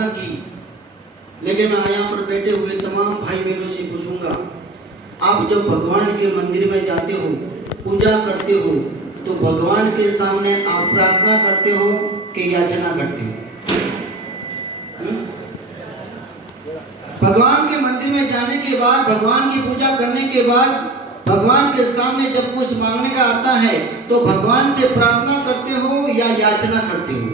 प्रार्थना की, लेकिन मैं यहाँ पर बैठे हुए तमाम भाई बहनों से पूछूंगा, आप जब भगवान के मंदिर में जाते हो, पूजा करते हो, तो भगवान के सामने आप प्रार्थना करते हो कि याचना करते हो? भगवान के मंदिर में जाने के बाद, भगवान की पूजा करने के बाद, भगवान के सामने जब कुछ मांगने का आता है तो भगवान से प्रार्थना करते हो या याचना करते हो?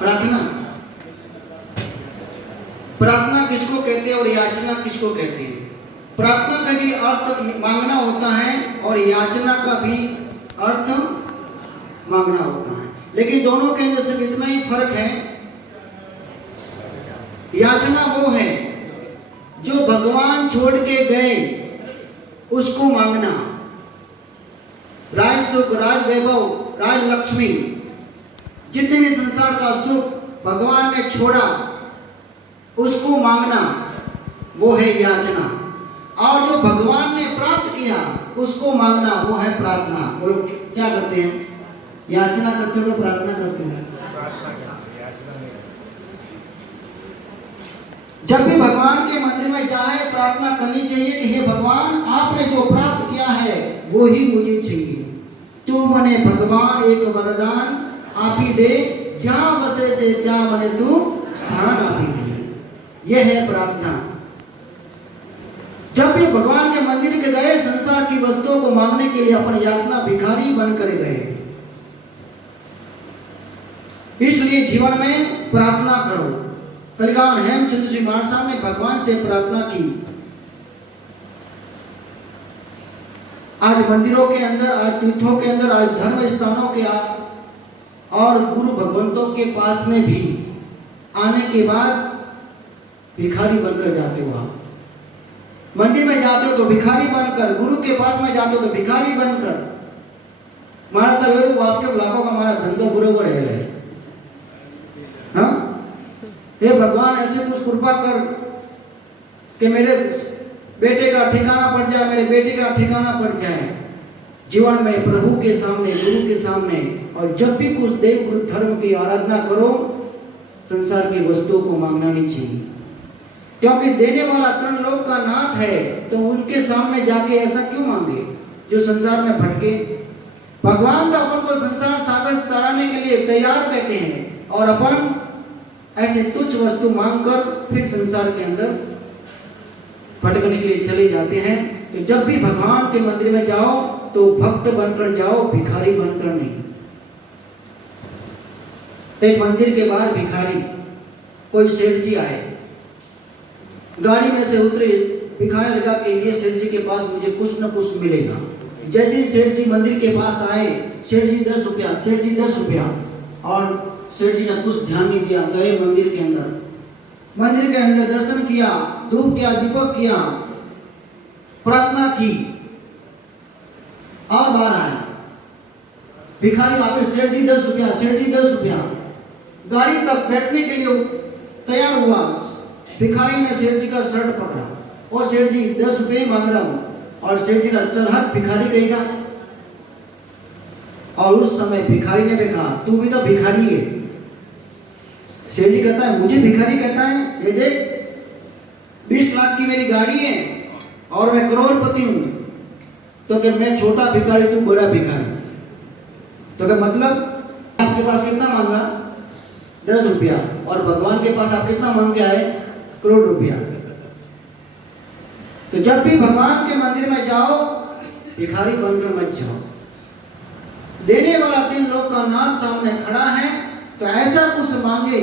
प्रार्थना। प्रार्थना किसको कहते हैं और याचना किसको कहते हैं? प्रार्थना का भी अर्थ मांगना होता है और याचना का भी अर्थ मांगना होता है, लेकिन दोनों के अंदर सिर्फ इतना ही फर्क है। याचना वो है जो भगवान छोड़ के गए उसको मांगना। राज सुख, राज वैभव, राज लक्ष्मी, जितने भी संसार का सुख भगवान ने छोड़ा उसको मांगना, वो है याचना। और जो भगवान ने प्राप्त किया उसको मांगना, वो है प्रार्थना। वो लोग क्या करते हैं? याचना करते हुए प्रार्थना करते हैं। जब भी भगवान के मंदिर में जाए, प्रार्थना करनी चाहिए कि हे भगवान, आपने जो प्राप्त किया है वो ही मुझे चाहिए। तू मने भगवान एक वरदान आपी दे, जहां बसे से त्या मने तू स्थान आपी दे। यह है प्रार्थना। जब भी भगवान के मंदिर के गए, संसार की वस्तुओं को मांगने के लिए अपन यातना भिखारी बनकर गए। इसलिए जीवन में प्रार्थना करो। कलिकाल हेमचंद्र जी महाराज साहब ने भगवान से प्रार्थना की। आज मंदिरों के अंदर, आज तीर्थों के अंदर, आज धर्म स्थानों के और गुरु भगवंतों के पास में भी आने के बाद भिखारी बनकर जाते हो। आप मंदिर में जाते हो तो भिखारी बनकर, गुरु के पास में जाते हो तो भिखारी बनकर। महाराज साहब वास्तव लाखों का हमारा धंधो बरोबर है। हाँ, हे भगवान, ऐसे कुछ कृपा कर कि मेरे बेटे का ठिकाना पड़ जाए, मेरे बेटे का ठिकाना पड़ जाए जीवन में, प्रभु के सामने, गुरु के सामने। और जब भी कुछ देव गुरु धर्म की आराधना करो, संसार की वस्तुओं को मांगना नहीं चाहिए, क्योंकि देने वाला तन लोक का नाथ है। तो उनके सामने जाके ऐसा क्यों मांगे जो संसार में भटके? भगवान तो अपन को संसार सागर तराने के लिए तैयार बैठे हैं, और अपन ऐसे तुच्छ वस्तु मांगकर फिर संसार के अंदर भटकने के लिए चले जाते हैं। तो जब भी भगवान के मंदिर में जाओ तो भक्त बनकर जाओ, भिखारी बनकर नहीं। एक मंदिर के बाहर भिखारी, कोई सेठ जी आए, गाड़ी में से उतरे, भिखारी लगा कि ये सेठ जी के पास मुझे कुछ न कुछ मिलेगा। जैसे ही सेठ जी मंदिर के पास आए, सेठ जी 10 रुपया, सेठ जी 10 रुपया, और सेठ जी ने कुछ ध्यान नहीं दिया। गए मंदिर के अंदर, मंदिर के अंदर दर्शन किया, धूप किया, दीपक किया, प्रार्थना की और बाहर आया। भिखारी वापस, सेठ जी 10 रुपया, सेठ जी 10 रुपया। गाड़ी तक बैठने के लिए तैयार हुआ, भिखारी ने सेठ जी का शर्ट पकड़ा और सेठ जी 10 रुपये मांग रहा हूं, और सेठ जी का चल हट, भिखारी कहेगा। और उस समय भिखारी ने भी कहा, तू भी तो भिखारी है। सेठ जी कहता है, मुझे भिखारी कहता है? ये देख, 20 लाख की मेरी गाड़ी है और मैं करोड़पति हूं, तो क्या मैं छोटा भिखारी, तू बड़ा भिखारी? तो क्या मतलब आपके पास कितना मांगा? 10 रुपया, और भगवान के पास आप कितना मांग के आए? करोड़ रुपया। तो जब भी भगवान के मंदिर में जाओ, भिखारी बनकर मत जाओ। देने वाला तीन लोक का नाथ सामने खड़ा है, तो ऐसा कुछ मांगे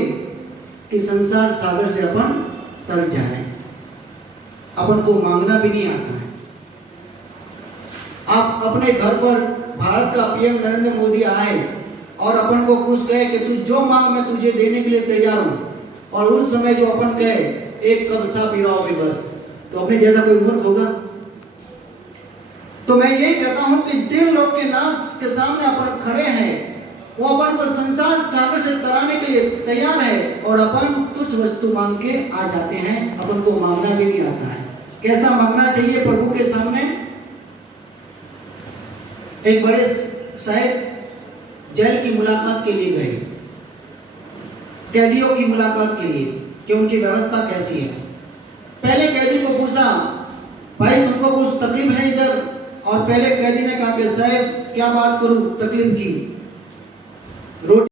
कि संसार सागर से अपन तर जाए। अपन को मांगना भी नहीं आता है। आप अपने घर पर भारत का पीएम नरेंद्र मोदी आए और अपन को कुछ कहे कि तू जो मांग मैं तुझे देने के लिए तैयार हूं, और उस समय जो अपन कहे एक कप सा पिलाओगे बस, तो अपने जैसा कोई मूर्ख होगा? तो मैं यही कहता हूं कि तीन लोग के नाथ के सामने अपन खड़े हैं, वो अपन को संसार सागर से तराने के लिए तैयार है, और अपन तुच्छ वस्तु मांग के आ जाते हैं। अपन को मांगना भी नहीं आता है। कैसा मांगना चाहिए प्रभु के सामने? एक बड़े साहब जेल की मुलाकात के लिए गए। कैदियों की मुलाकात के लिए कि उनकी व्यवस्था कैसी है। पहले कैदी को पूछा, भाई तुमको कुछ तकलीफ है इधर? और पहले कैदी ने कहा कि साहब क्या बात करूं तकलीफ की, रोटी